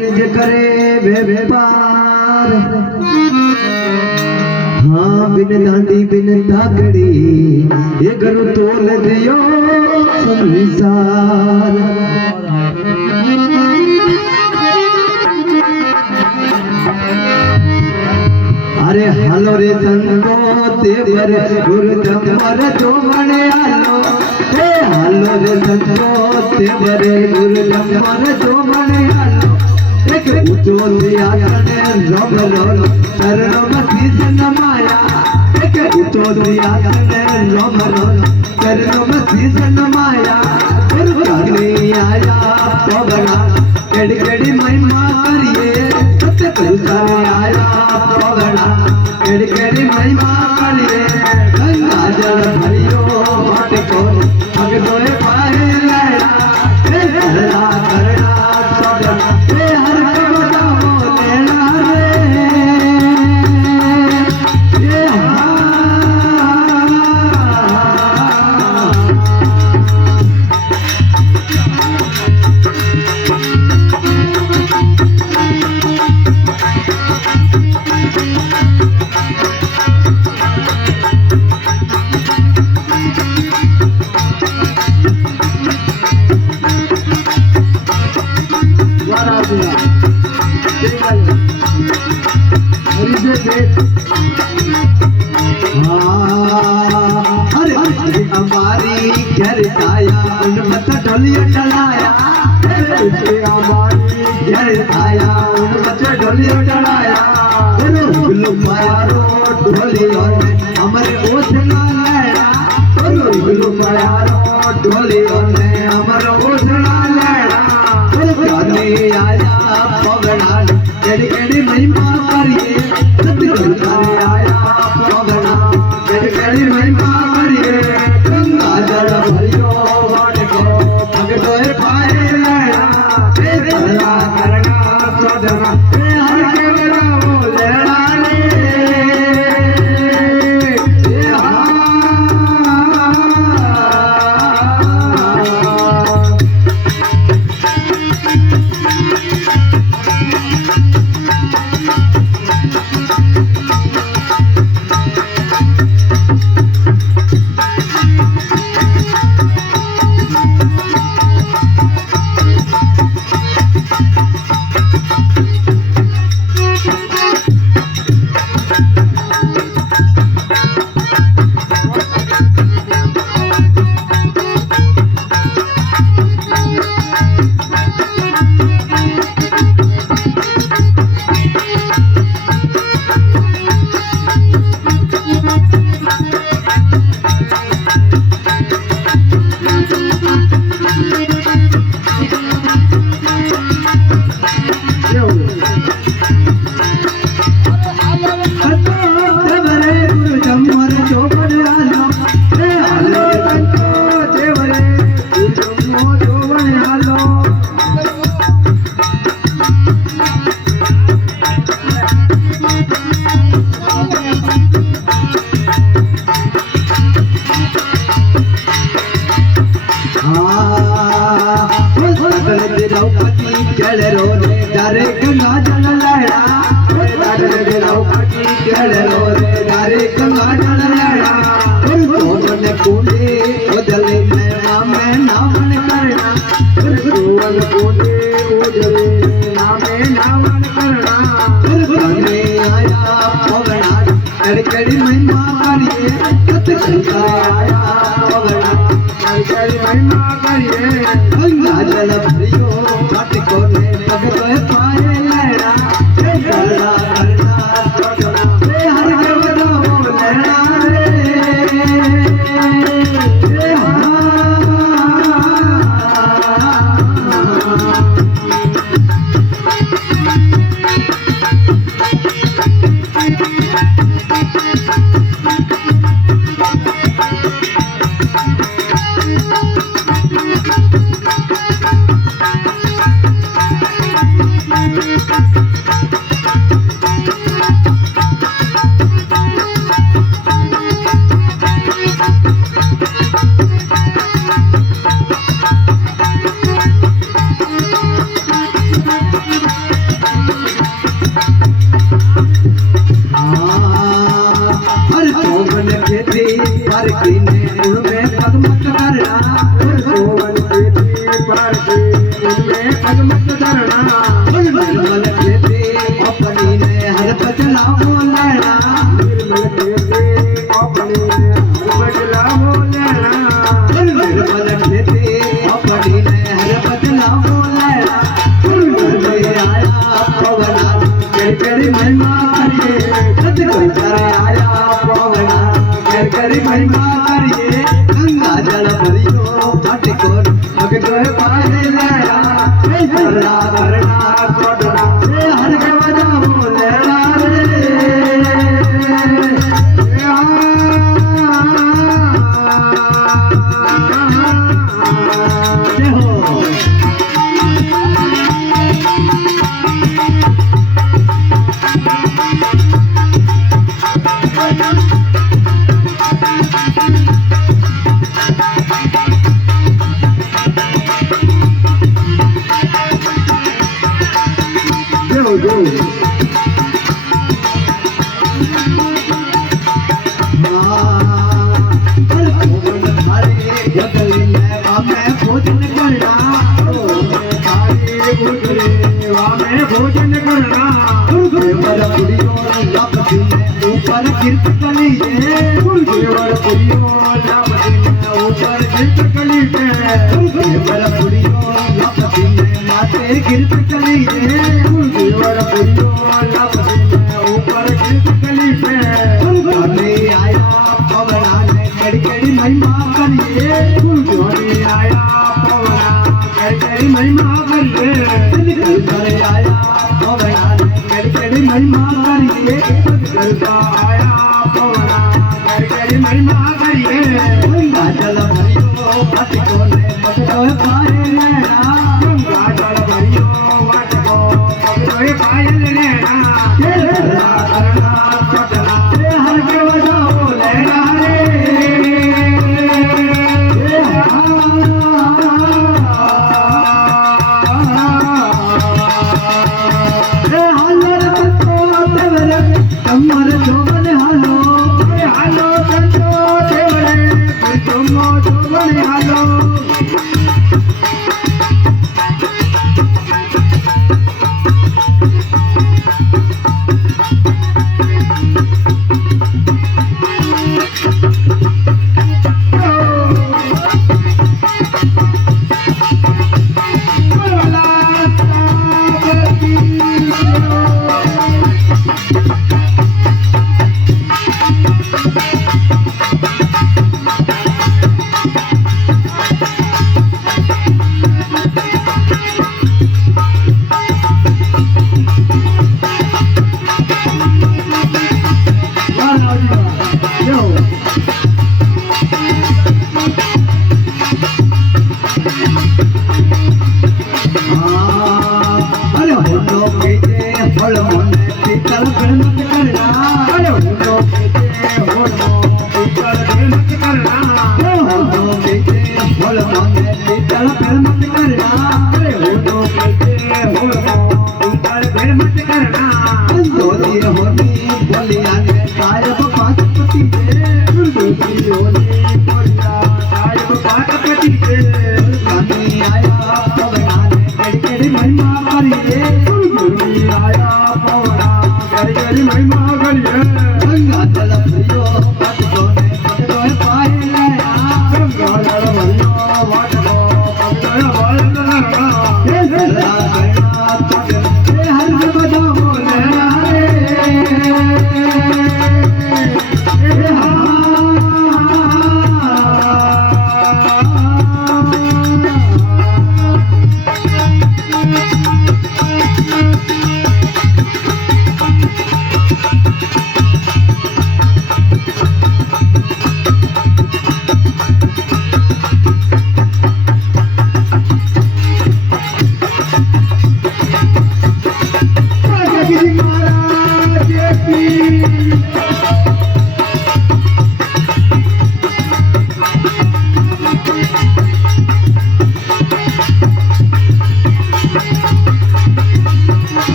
जे करे व्यापार हाँ बिन दांडी बिन धाकड़ी ये घरों तोल दियो संसार। अरे हालो रे संगो तेवर गुरुदम्बर जो मने हालो हालो रे संगो तेवर गुरुदम्बर जो मने हालो एक ऊंचो सिंहासन रमलो चरणों में शीश नमाया एक ऊंचो सिंहासन रमलो चरणों में शीश नमाया और करने आया पवना केड़ी केड़ी महिमा करिए सत्य पुरुषारे आया पवना केड़ी केड़ी महिमा करिए गंगा जल भरियो माट को भगतोए पाए लड़ा हे करना करना सजना हे हर बताओ लेना रे ये हमारी घर आया उन मत ढोलिया चलाया हमारी घर आया उन मत ढोलिया चलाया गुल्लू माया रो ढोलिया ने हमारे ओसना लड़ा गुल्लू माया रो ढोलिया ने हमारे ओसना लड़ा जाने आया पगड़ा केड़ी केड़ी महिमा करिए सतगुरु करे आया पगड़ा केड़ी केड़ी महिमा करिए गंगा जल भरियो वाट को भगतोए पाए लड़ा हे करना करना सजना हे हर के बजाओ लेड़ा कड़ी महिमा करिए सतगुरु आया पगड़ा कड़ी महिमा करिए गंगा जल भरियो माट को ने भगतोए पाए लड़ा हे करना करना सजना हे हर के बजाओ लेड़ा रे जो भोजन करना देवर पुड़ियों लापती में ऊपर गिरत कली है देवर पुड़ियों लापती में ऊपर गिरत कली है देवर पुड़ियों लापती में माथे गिरत कली है देवर पुड़ियों लापती में ऊपर गिरत कली है अरे आया पवना ने कड़ी महिमा करिए जोड़ी आया पवना कड़ी महिमा करिए करे आया कड़ी महिमा करिए करता आया पवना कड़ी महिमा करिए गंगा जल भरियो पटको ने पटको पाए लेना गंगा जल भरियो पटको पटको पाए लेना करना पटना हर के बजाओ लेना Hãy subscribe cho kênh Ghiền Mì Gõ để không bỏ lỡ những video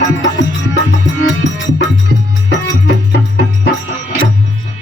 hấp dẫn.